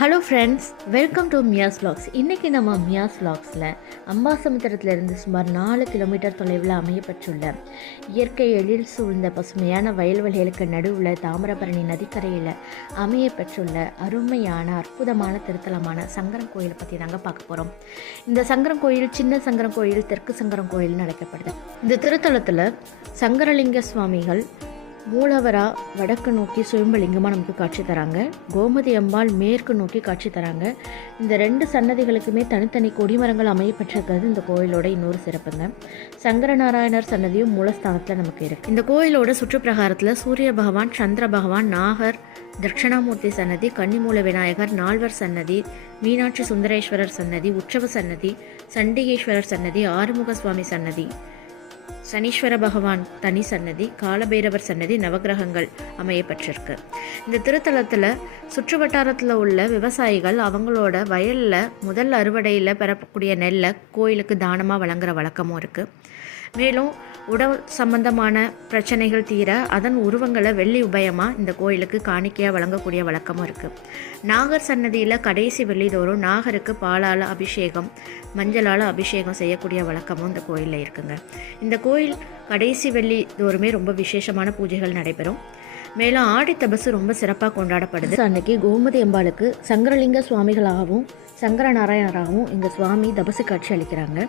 Hello friends, welcome to Mia's vlogs. இன்றைக்கி நம்ம மியாஸ் vlogsல அம்பாசமுத்திரத்திலிருந்து சுமார் 4 கிலோமீட்டர் தொலைவில் அமையப்பட்டுள்ள இயற்கை எழில் சூழ்ந்த பசுமையான வயல்வெளிகளுக்கு நடுவில் தாமிரபரணி நதிக்கரையில் அமையப்பெற்றுள்ள அருமையான அற்புதமான திருத்தலமான சங்கரன் கோயிலை பற்றி தாங்க பார்க்க போகிறோம். இந்த சங்கரன் கோயில் சின்ன சங்கரன் கோயில், தெற்கு சங்கரன் கோயில்னு அழைக்கப்படுது. இந்த திருத்தலத்தில் சங்கரலிங்க சுவாமிகள் மூலவரா வடக்கு நோக்கி சுயம்பலிங்கமாக நமக்கு காட்சி தராங்க. கோமதி அம்பாள் மேற்கு நோக்கி காட்சி தராங்க. இந்த 2 சன்னதிகளுக்குமே தனித்தனி கொடிமரங்கள் அமையப்பட்டிருக்கிறது இந்த கோயிலோட இன்னொரு சிறப்புங்க. சங்கரநாராயணர் சன்னதியும் மூலஸ்தானத்தில் நமக்கு இருக்குது. இந்த கோயிலோட சுற்றுப்பிரகாரத்தில் சூரிய பகவான், சந்திர பகவான், நாகர், தட்சிணாமூர்த்தி சன்னதி, கன்னிமூல விநாயகர், நால்வர் சன்னதி, மீனாட்சி சுந்தரேஸ்வரர் சன்னதி, உற்சவ சன்னதி, சண்டிகேஸ்வரர் சன்னதி, ஆறுமுக சுவாமி சன்னதி, சனீஸ்வர பகவான் தனி சன்னதி, காலபைரவர் சன்னதி, நவகிரகங்கள் அமையப்பட்டிருக்கு. இந்த திருத்தலத்தில் சுற்று வட்டாரத்தில் உள்ள விவசாயிகள் அவங்களோட வயலில் முதல் அறுவடையில் பெறக்கூடிய நெல்லை கோயிலுக்கு தானமாக வழங்குற வழக்கமும் இருக்குது. மேலும் உடல் சம்பந்தமான பிரச்சனைகள் தீர அதன் உருவங்களை வெள்ளி உபயமாக இந்த கோயிலுக்கு காணிக்கையாக வழங்கக்கூடிய வழக்கமும் இருக்குது. நாகர் சன்னதியில் கடைசி வெள்ளிதோறும் நாகருக்கு பாலால் அபிஷேகம், மஞ்சளால் அபிஷேகம் செய்யக்கூடிய வழக்கமும் இந்த கோயிலில் இருக்குங்க. இந்த கோயில் கடைசி வெள்ளி தோறுமே ரொம்ப விசேஷமான பூஜைகள் நடைபெறும். மேலும் ஆடி தபசு ரொம்ப சிறப்பாக கொண்டாடப்படுது. அன்னைக்கு கோமதி அம்பாளுக்கு சங்கரலிங்க சுவாமிகளாகவும் சங்கரநாராயணராகவும் இந்த சுவாமி தபசு காட்சி அளிக்கிறாங்க.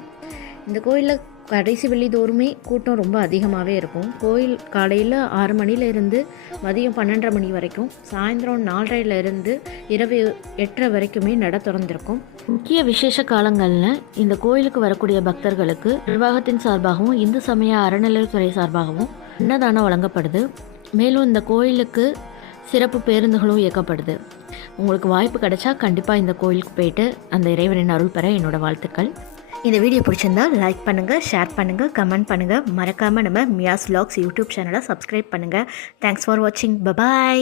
இந்த கோயிலில் கடைசி வெள்ளி தோறுமே கூட்டம் ரொம்ப அதிகமாகவே இருக்கும். கோயில் காலையில் 6 மணிலேருந்து மதியம் 12:30 மணி வரைக்கும், சாயந்தரம் 4:30 இரவு 8:30 வரைக்குமே நட திறந்திருக்கும். முக்கிய விசேஷ காலங்களில் இந்த கோயிலுக்கு வரக்கூடிய பக்தர்களுக்கு நிர்வாகத்தின் சார்பாகவும் இந்து சமய அறநிலையத்துறை சார்பாகவும் அன்னதானம் வழங்கப்படுது. மேலும் இந்த கோயிலுக்கு சிறப்பு பேருந்துகளும் இயக்கப்படுது. உங்களுக்கு வாய்ப்பு கிடைச்சா கண்டிப்பாக இந்த கோயிலுக்கு போயிட்டு அந்த இறைவனின் அருள் பெற என்னோட வாழ்த்துக்கள். இந்த வீடியோ பிடிச்சிருந்தா லைக் பண்ணுங்கள், ஷேர் பண்ணுங்கள், கமெண்ட் பண்ணுங்கள். மறக்காமல் நம்ம மியாஸ் vlogs யூடியூப் சேனலை சப்ஸ்கிரைப் பண்ணுங்கள். தேங்க்ஸ் ஃபார் வாட்சிங். பபாய்.